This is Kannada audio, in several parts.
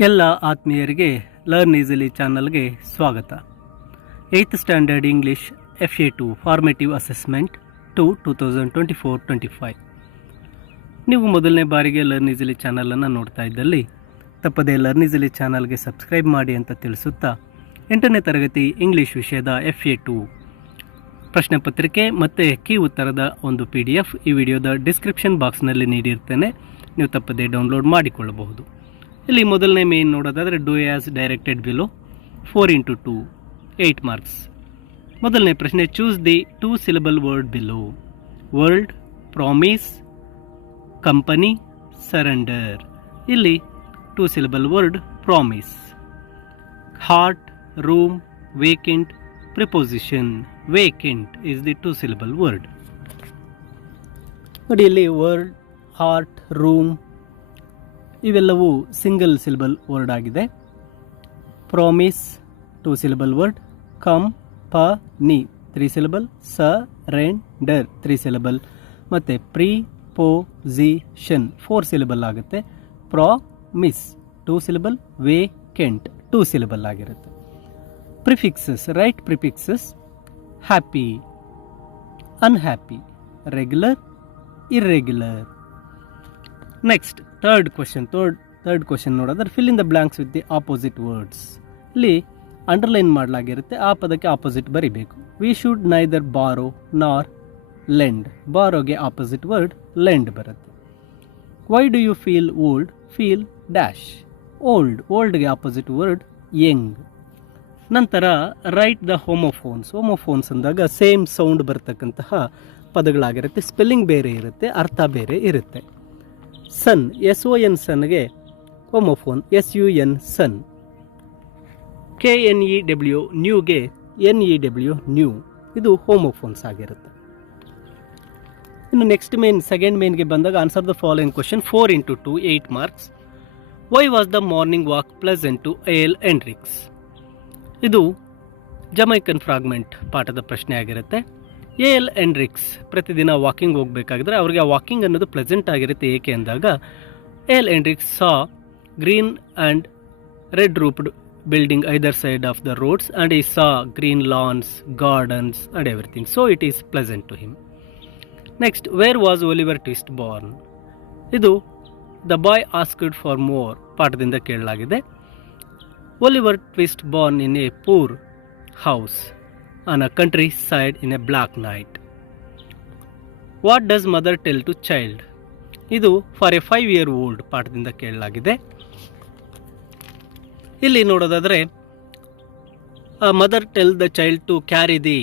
ಎಲ್ಲ ಆತ್ಮೀಯರಿಗೆ ಲರ್ನ್ ಈಸಿಲಿ ಚಾನಲ್ಗೆ ಸ್ವಾಗತ. 8th standard English FA2 formative assessment two 2024-25. ನೀವು ಮೊದಲನೇ ಬಾರಿಗೆ ಲರ್ನ್ ಈಸಿಲಿ ಚಾನಲನ್ನು ನೋಡ್ತಾ ಇದ್ದಲ್ಲಿ ತಪ್ಪದೇ ಲರ್ನ್ ಈಸಿಲಿ ಚಾನಲ್ಗೆ ಸಬ್ಸ್ಕ್ರೈಬ್ ಮಾಡಿ ಅಂತ ತಿಳಿಸುತ್ತಾ 8ನೇ ತರಗತಿ ಇಂಗ್ಲಿಷ್ ವಿಷಯದ FA2 ಪ್ರಶ್ನೆ ಪತ್ರಿಕೆ ಮತ್ತು ಕೀ ಉತ್ತರದ ಒಂದು PDF ಈ ವಿಡಿಯೋದ ಡಿಸ್ಕ್ರಿಪ್ಷನ್ ಬಾಕ್ಸ್ನಲ್ಲಿ ನೀಡಿರ್ತೇನೆ. ನೀವು ತಪ್ಪದೇ ಡೌನ್ಲೋಡ್ ಮಾಡಿಕೊಳ್ಳಬಹುದು. ಇಲ್ಲಿ ಮೊದಲನೇ ಮೇನ್ ನೋಡೋದಾದರೆ do as directed below 4x2 8 marks. ಮೊದಲನೇ ಪ್ರಶ್ನೆ, choose the 2 syllable word below. World, promise, company, surrender. ಇಲ್ಲಿ 2 syllable word promise. Heart, room, vacant, preposition. Vacant is the 2 syllable word. ನೋಡಿ ಇಲ್ಲಿ ವರ್ಲ್ಡ್, ಹಾರ್ಟ್, ರೂಮ್ ಇವೆಲ್ಲವೂ ಸಿಂಗಲ್ ಸಿಲಬಲ್ ವರ್ಡ್ ಆಗಿದೆ. Promise 2 syllable word. Company 3 syllable. Surrender 3 syllable. ಮತ್ತು ಪ್ರಿಪೋಸಿಷನ್ 4 syllable ಆಗುತ್ತೆ. Promise 2 syllable. ವೇಕೆಂಟ್ 2 syllable ಆಗಿರುತ್ತೆ. Prefixes, right prefixes. Happy, unhappy, regular, irregular. Next third question ನೋಡೋದ್ರೆ fill in the blanks with the opposite words. ಇಲ್ಲಿ ಅಂಡರ್ಲೈನ್ ಮಾಡಲಾಗಿರುತ್ತೆ, ಆ ಪದಕ್ಕೆ ಆಪೋಸಿಟ್ ಬರಿಬೇಕು. We should neither borrow nor lend. ಬಾರೋಗೆ ಆಪೋಸಿಟ್ ವರ್ಡ್ ಲೆಂಡ್ ಬರುತ್ತೆ. Why do you feel old? Feel dash. ಓಲ್ಡ್ಗೆ ಆಪೋಸಿಟ್ ವರ್ಡ್ ಯಂಗ್. ನಂತರ ರೈಟ್ ದ ಹೋಮೋಫೋನ್ಸ್ ಅಂದಾಗ ಸೇಮ್ ಸೌಂಡ್ ಬರ್ತಕ್ಕಂತಹ ಪದಗಳಾಗಿರುತ್ತೆ. ಸ್ಪೆಲ್ಲಿಂಗ್ ಬೇರೆ ಇರುತ್ತೆ, ಅರ್ಥ ಬೇರೆ ಇರುತ್ತೆ. ಸನ್, SON ಸನ್ಗೆ homophone SUN sun. KNEW ನ್ಯೂಗೆ NEW new. ಇದು ಹೋಮೋಫೋನ್ಸ್ ಆಗಿರುತ್ತೆ. ಇನ್ನು ನೆಕ್ಸ್ಟ್ ಸೆಕೆಂಡ್ ಮೇನ್ಗೆ ಬಂದಾಗ answer the following question 4x2 8 marks. Why was the morning walk pleasant to A.L. Hendricks? ಇದು ಜಮೈಕನ್ ಫ್ರಾಗ್ಮೆಂಟ್ ಪಾಠದ ಪ್ರಶ್ನೆ ಆಗಿರುತ್ತೆ. A.L. ಎಂಡ್ರಿಕ್ಸ್ ಪ್ರತಿದಿನ ವಾಕಿಂಗ್ ಹೋಗಬೇಕಾಗಿದ್ರೆ ಅವರಿಗೆ ಆ ವಾಕಿಂಗ್ ಅನ್ನೋದು ಪ್ಲೆಸೆಂಟ್ ಆಗಿರುತ್ತೆ. ಏಕೆ ಅಂದಾಗ A.L. Hendricks saw green and red roofed building either side of the roads and he saw green lawns, gardens and everything. So it is pleasant to him. Next, where was Oliver Twist born? ಇದು the boy asked for more ಪಾಠದಿಂದ ಕೇಳಲಾಗಿದೆ. Oliver Twist born in a poor house on a countryside in a black night. What does mother tell to child? ಇದು ಫಾರ್ ಎ 5-year-old ಪಾಠದಿಂದ ಕೇಳಲಾಗಿದೆ. ಇಲ್ಲಿ ನೋಡೋದಾದರೆ mother tell the child to carry the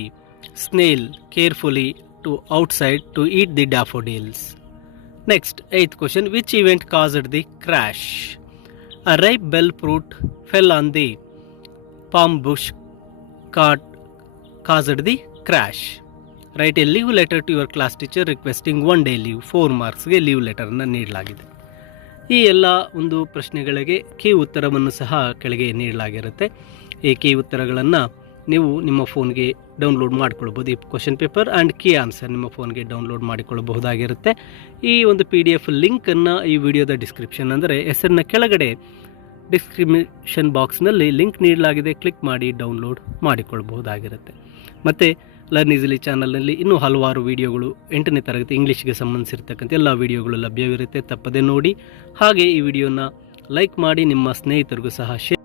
snail carefully to outside to eat the daffodils. Next 8th question, which event caused the crash? A ripe bel fruit fell on the palm bush caught caused the crash. Write a leave letter to your class teacher requesting 1 day leave. 4 ಮಾರ್ಕ್ಸ್ಗೆ leave ಲೆಟರನ್ನು ನೀಡಲಾಗಿದೆ. ಈ ಎಲ್ಲ ಒಂದು ಪ್ರಶ್ನೆಗಳಿಗೆ ಕೀ ಉತ್ತರವನ್ನು ಸಹ ಕೆಳಗೆ ನೀಡಲಾಗಿರುತ್ತೆ. ಈ ಕೀ ಉತ್ತರಗಳನ್ನು ನೀವು ನಿಮ್ಮ ಫೋನ್ಗೆ ಡೌನ್ಲೋಡ್ ಮಾಡಿಕೊಳ್ಬೋದು. ಈ question paper and key answer ನಿಮ್ಮ ಫೋನ್ಗೆ ಡೌನ್ಲೋಡ್ ಮಾಡಿಕೊಳ್ಳಬಹುದಾಗಿರುತ್ತೆ. ಈ ಒಂದು PDF ಲಿಂಕನ್ನು ಈ ವಿಡಿಯೋದ ಡಿಸ್ಕ್ರಿಪ್ಷನ್ ಅಂದರೆ ಹೆಸರಿನ ಕೆಳಗಡೆ ಡಿಸ್ಕ್ರಿಪ್ಷನ್ ಬಾಕ್ಸ್ನಲ್ಲಿ ಲಿಂಕ್ ನೀಡಲಾಗಿದೆ. ಕ್ಲಿಕ್ ಮಾಡಿ ಡೌನ್ಲೋಡ್ ಮಾಡಿಕೊಳ್ಳಬಹುದಾಗಿರುತ್ತೆ. ಮತ್ತು ಲರ್ನ್ ಈಸಿಲಿ ಚಾನಲ್ನಲ್ಲಿ ಇನ್ನೂ ಹಲವಾರು ವಿಡಿಯೋಗಳು 8ನೇ ತರಗತಿ ಇಂಗ್ಲೀಷ್ಗೆ ಸಂಬಂಧಿಸಿರ್ತಕ್ಕಂಥ ಎಲ್ಲ ವಿಡಿಯೋಗಳು ಲಭ್ಯವಿರುತ್ತೆ. ತಪ್ಪದೇ ನೋಡಿ. ಹಾಗೆ ಈ ವಿಡಿಯೋನ ಲೈಕ್ ಮಾಡಿ, ನಿಮ್ಮ ಸ್ನೇಹಿತರಿಗೂ ಸಹ ಶೇರ್